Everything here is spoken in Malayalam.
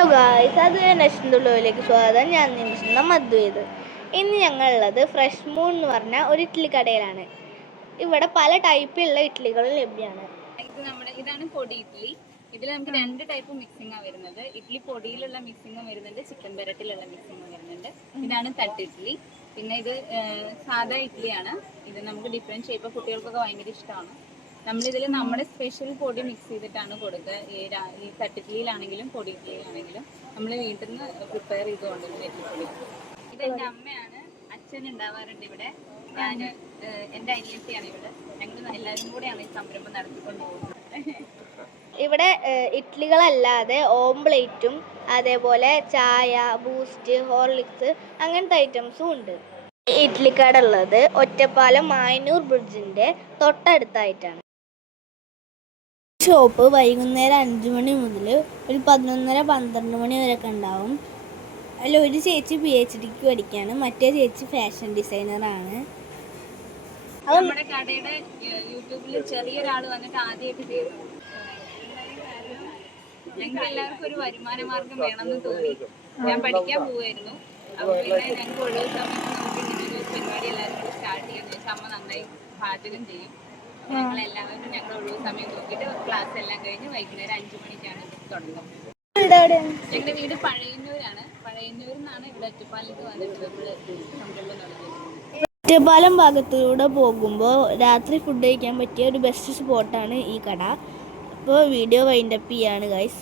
ഹലോ ഗായ്സ് അത് നശ്ന്തുള്ളവരിലേക്ക് സ്വാഗതം. ഞാൻ നിമിഷം അദ്വൈത് ഇന്ന് ഞങ്ങളുള്ളത് ഫ്രഷ് മൂൺ എന്ന് പറഞ്ഞ ഒരു ഇഡ്ഡലി കടയിലാണ്. ഇവിടെ പല ടൈപ്പിലുള്ള ഇഡ്ഡലികൾ ലഭ്യമാണ് ഇത് നമ്മുടെ ഇതാണ് പൊടി ഇഡ്ഡലി ഇതിൽ നമുക്ക് രണ്ട് ടൈപ്പ് മിക്സിംഗ് ആണ് വരുന്നത്. ഇഡ്ഡലി പൊടിയിലുള്ള മിക്സിംഗും വരുന്നുണ്ട് ചിക്കൻ പെരട്ടിലുള്ള മിക്സിംഗും വരുന്നുണ്ട്. ഇതാണ് തട്ട് ഇഡ്ഡലി പിന്നെ ഇത് സാധാ ഇഡ്ലിയാണ്. ഇഡ്ഡലിയാണ് ഇത് നമുക്ക് ഡിഫറെന്റ് ഷേപ്പ് കുട്ടികൾക്കൊക്കെ ഭയങ്കര ഇഷ്ടമാണ്. നമ്മളിതിൽ നമ്മുടെ സ്പെഷ്യൽ പൊടി മിക്സ് ചെയ്തിട്ടാണ് കൊടുക്കുക ഈ രാ- ഈ തട്ടിക്കിളിയിലാണെങ്കിലും പൊടി ഇഡ്ഡലിയിലാണെങ്കിലും നമ്മൾ വീട്ടിൽ നിന്ന് പ്രിപ്പയർ ചെയ്ത് കൊണ്ടുവരുന്ന ഇഡ്ഡലി ഇത് എന്റെ അമ്മയാണ് അച്ഛൻ ഉണ്ടാവാറുണ്ട് ഇവിടെ. ഞാൻ എന്റെ അനിയത്തിയാണ് ഇവിടെ. ഞങ്ങൾ എല്ലാവരും കൂടെയാണ് ഈ സംരംഭം നടത്തിക്കൊണ്ട് പോകുന്നത് ഇവിടെ ഇഡ്ലികളല്ലാതെ ഇഡ്ഡലികളല്ലാതെ ഓംപ്ലേറ്റും അതേപോലെ ചായ ബൂസ്റ്റ് ഹോർലിക്സ് അങ്ങനത്തെ ഐറ്റംസും ഉണ്ട്. ഈ ഇഡ്ഡലിക്കട ഉള്ളത് ഒറ്റപ്പാലം മായനൂർ ബ്രിഡ്ജിന്റെ തൊട്ടടുത്തായിട്ടാണ്. ഷോപ്പ് വൈകുന്നേരം അഞ്ച് മണി മുതൽ ഒരു പതിനൊന്നര പന്ത്രണ്ട് മണി വരെയൊക്കെ ഉണ്ടാവും. അല്ല ഒരു ചേച്ചി പി എച്ച് ഡിക്ക് പഠിക്കുകയാണ് മറ്റേ ചേച്ചി ഫാഷൻ ഡിസൈനറാണ് നമ്മുടെ കടയുടെ യൂട്യൂബിൽ ചെറിയൊരാൾ വന്നിട്ട് ആദ്യമായിട്ട് ചെയ്തു. ഞങ്ങൾക്ക് എല്ലാവർക്കും ഒരു വരുമാന മാർഗം വേണമെന്ന് തോന്നി. ഞാൻ പഠിക്കാൻ പോവായിരുന്നു. അപ്പൊ പിന്നെ ഞങ്ങൾക്ക് ഒഴിവ് സമയത്ത് നമുക്ക് ഇങ്ങനെ ഒരു പരിപാടി എല്ലാവരും സ്റ്റാർട്ട് ചെയ്യാന്ന് അമ്മ നന്നായി പാചകം ചെയ്യും. ഞങ്ങൾ എല്ലാവരും ഞങ്ങൾ ഒഴിവ് സമയം നോക്കിയിട്ട് ക്ലാസ് എല്ലാം കഴിഞ്ഞ് വൈകുന്നേരം അഞ്ചു മണിക്കാണ് തുടങ്ങുന്നത് ഞങ്ങളുടെ വീട് പഴയന്നൂരാണ്. പഴയന്നൂരിൽ നിന്നാണ് ഇവിടെ ഒറ്റപ്പാലത്ത് വന്നിട്ട് നമ്മൾ സംരംഭം തുടങ്ങിയത് ഒറ്റപ്പാലം ഭാഗത്തൂടെ പോകുമ്പോൾ രാത്രി ഫുഡ് കഴിക്കാൻ പറ്റിയ ഒരു ബെസ്റ്റ് സ്പോട്ടാണ് ഈ കട. അപ്പോൾ വീഡിയോ വൈൻഡപ്പ് ചെയ്യാണ് ഗൈസ്